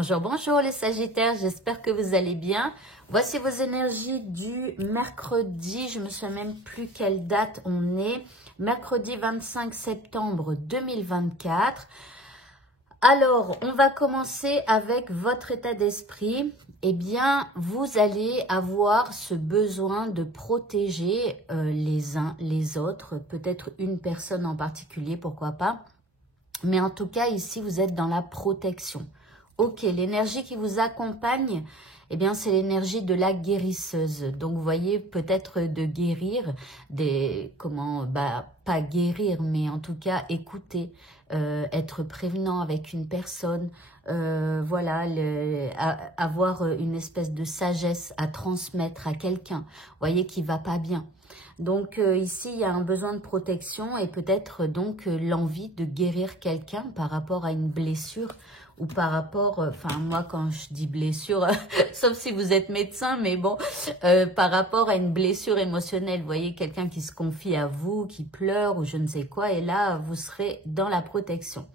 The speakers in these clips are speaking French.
Bonjour, bonjour les Sagittaires, j'espère que vous allez bien. Voici vos énergies du mercredi, je me souviens même plus quelle date on est. Mercredi 25 septembre 2024. Alors, on va commencer avec votre état d'esprit. Eh bien, vous allez avoir ce besoin de protéger les uns les autres, peut-être une personne en particulier, pourquoi pas. Mais en tout cas, ici, vous êtes dans la protection. Ok, l'énergie qui vous accompagne, eh bien, c'est l'énergie de la guérisseuse. Donc, vous voyez, peut-être de guérir, pas guérir, mais en tout cas, écouter, être prévenant avec une personne, avoir une espèce de sagesse à transmettre à quelqu'un, vous voyez, qui va pas bien. Donc ici, il y a un besoin de protection et peut-être donc l'envie de guérir quelqu'un par rapport à une blessure ou par rapport, enfin moi quand je dis blessure, sauf si vous êtes médecin, mais bon, par rapport à une blessure émotionnelle, vous voyez quelqu'un qui se confie à vous, qui pleure ou je ne sais quoi, et là vous serez dans la protection.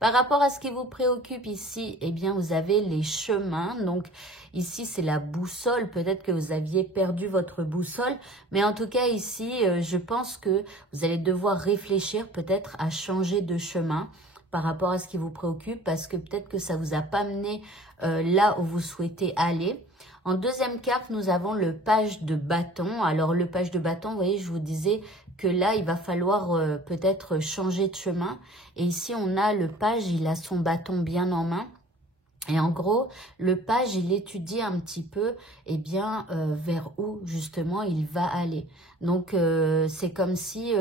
Par rapport à ce qui vous préoccupe ici, eh bien, vous avez les chemins. Donc, ici, c'est la boussole. Peut-être que vous aviez perdu votre boussole. Mais en tout cas, ici, je pense que vous allez devoir réfléchir peut-être à changer de chemin par rapport à ce qui vous préoccupe. Parce que peut-être que ça ne vous a pas mené là où vous souhaitez aller. En deuxième carte, nous avons le page de bâton. Alors, le page de bâton, vous voyez, je vous disais que là, il va falloir peut-être changer de chemin. Et ici, on a le page, il a son bâton bien en main. Et en gros, le page, il étudie un petit peu, eh bien, vers où, justement, il va aller. Donc, c'est comme si,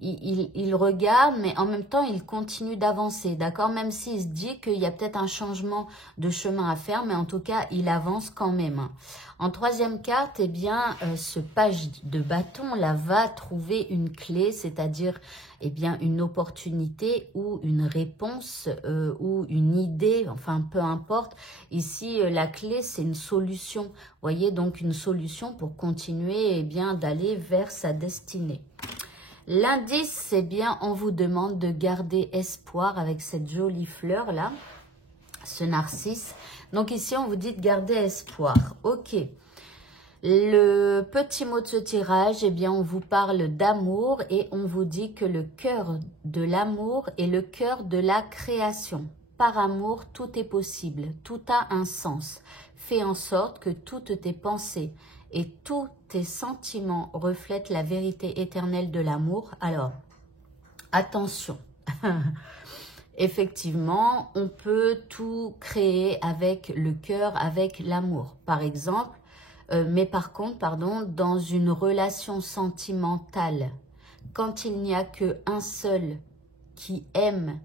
il regarde, mais en même temps, il continue d'avancer, d'accord? Même s'il se dit qu'il y a peut-être un changement de chemin à faire, mais en tout cas, il avance quand même. En troisième carte, eh bien, ce page de bâton, là, va trouver une clé, c'est-à-dire, eh bien, une opportunité ou une réponse ou une idée, enfin, peu importe. Ici, la clé, c'est une solution. Vous voyez, donc une solution pour continuer, eh bien, d'aller vers sa destinée. L'indice, c'est bien, on vous demande de garder espoir avec cette jolie fleur-là, ce narcisse. Donc ici, on vous dit de garder espoir. Ok. Le petit mot de ce tirage, eh bien, on vous parle d'amour et on vous dit que le cœur de l'amour est le cœur de la création. Par amour, tout est possible, tout a un sens. Fais en sorte que toutes tes pensées et tous tes sentiments reflètent la vérité éternelle de l'amour. Alors, attention. Effectivement, on peut tout créer avec le cœur, avec l'amour. Par exemple, mais par contre, pardon, dans une relation sentimentale, quand il n'y a qu'un seul qui aime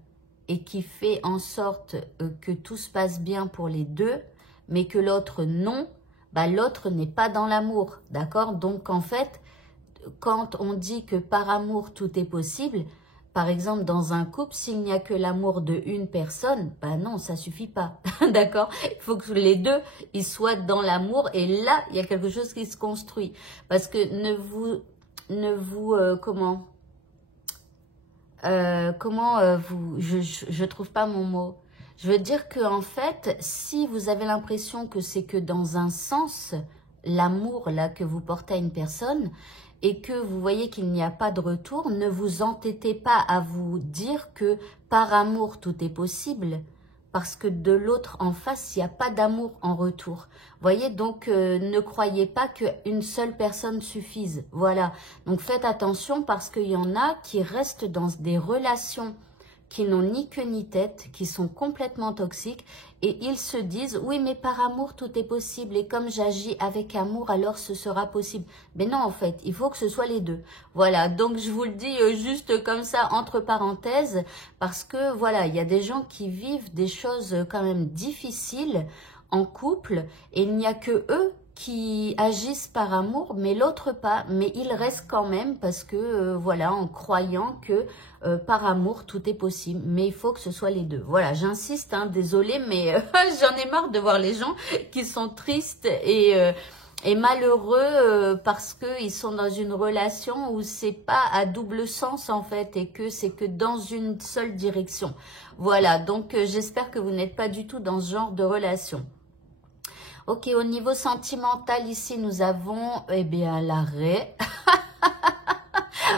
et qui fait en sorte que tout se passe bien pour les deux, mais que l'autre non, bah, l'autre n'est pas dans l'amour, d'accord? Donc en fait, quand on dit que par amour tout est possible, par exemple, dans un couple, s'il n'y a que l'amour de une personne, bah non, ça suffit pas, d'accord? Il faut que les deux, ils soient dans l'amour et là, il y a quelque chose qui se construit. Parce que je trouve pas mon mot. Je veux dire que en fait, si vous avez l'impression que c'est que dans un sens, l'amour là que vous portez à une personne, et que vous voyez qu'il n'y a pas de retour, ne vous entêtez pas à vous dire que par amour tout est possible, parce que de l'autre en face, il n'y a pas d'amour en retour. Voyez, donc ne croyez pas qu'une seule personne suffise. Voilà, donc faites attention parce qu'il y en a qui restent dans des relations qui n'ont ni queue ni tête, qui sont complètement toxiques, et ils se disent, oui, mais par amour, tout est possible, et comme j'agis avec amour, alors ce sera possible. Mais non, en fait, il faut que ce soit les deux. Voilà, donc je vous le dis juste comme ça, entre parenthèses, parce que, voilà, il y a des gens qui vivent des choses quand même difficiles en couple, et il n'y a que eux qui agissent par amour, mais l'autre pas. Mais il reste quand même parce que, voilà, en croyant que par amour, tout est possible. Mais il faut que ce soit les deux. Voilà, j'insiste, hein, désolée, mais j'en ai marre de voir les gens qui sont tristes Et malheureux parce qu'ils sont dans une relation où c'est pas à double sens en fait et que c'est que dans une seule direction. Voilà, donc j'espère que vous n'êtes pas du tout dans ce genre de relation. Ok, au niveau sentimental ici nous avons eh bien l'arrêt.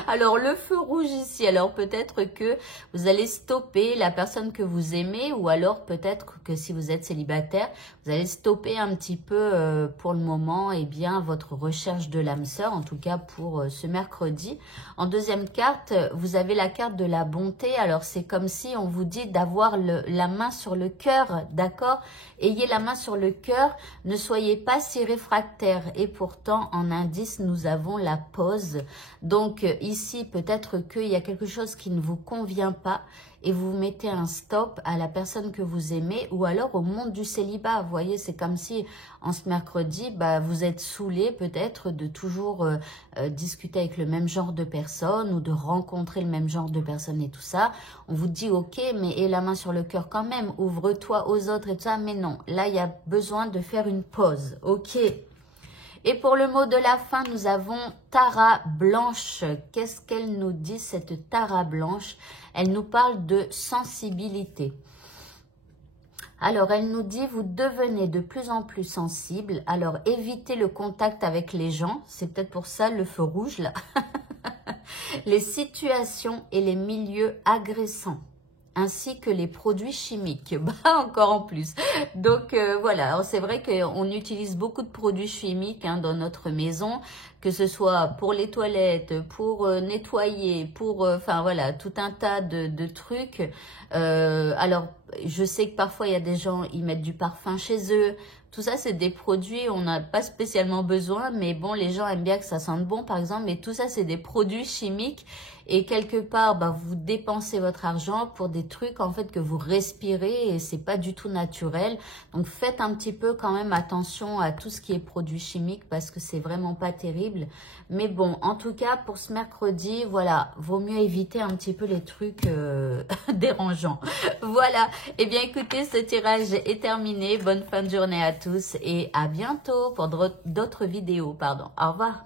Alors, le feu rouge ici, alors peut-être que vous allez stopper la personne que vous aimez ou alors peut-être que si vous êtes célibataire, vous allez stopper un petit peu pour le moment eh bien, votre recherche de l'âme sœur, en tout cas pour ce mercredi. En deuxième carte, vous avez la carte de la bonté. Alors, c'est comme si on vous dit d'avoir la main sur le cœur, d'accord? Ayez la main sur le cœur, ne soyez pas si réfractaire. Et pourtant, en indice, nous avons la pause. Donc, ici, peut-être qu'il y a quelque chose qui ne vous convient pas et vous mettez un stop à la personne que vous aimez ou alors au monde du célibat. Vous voyez, c'est comme si en ce mercredi, bah, vous êtes saoulé peut-être de toujours discuter avec le même genre de personnes ou de rencontrer le même genre de personnes et tout ça. On vous dit, ok, mais aie la main sur le cœur quand même, ouvre-toi aux autres et tout ça. Mais non, là, il y a besoin de faire une pause, ok? Et pour le mot de la fin, nous avons Tara Blanche. Qu'est-ce qu'elle nous dit, cette Tara Blanche? Elle nous parle de sensibilité. Alors, elle nous dit, vous devenez de plus en plus sensible. Alors, évitez le contact avec les gens. C'est peut-être pour ça le feu rouge, là. Les situations et les milieux agressants, ainsi que les produits chimiques, bah encore en plus. Donc voilà, c'est vrai qu'on utilise beaucoup de produits chimiques hein, dans notre maison, que ce soit pour les toilettes, pour nettoyer, pour, enfin voilà, tout un tas de trucs. Alors, je sais que parfois il y a des gens, ils mettent du parfum chez eux. Tout ça, c'est des produits, on n'a pas spécialement besoin, mais bon, les gens aiment bien que ça sente bon, par exemple. Mais tout ça, c'est des produits chimiques. Et quelque part, bah, vous dépensez votre argent pour des trucs, en fait, que vous respirez et c'est pas du tout naturel. Donc, faites un petit peu quand même attention à tout ce qui est produits chimiques parce que c'est vraiment pas terrible. Mais bon, en tout cas, pour ce mercredi, voilà, vaut mieux éviter un petit peu les trucs dérangeants. Voilà. Eh bien, écoutez, ce tirage est terminé. Bonne fin de journée à tous et à bientôt pour d'autres vidéos. Pardon. Au revoir.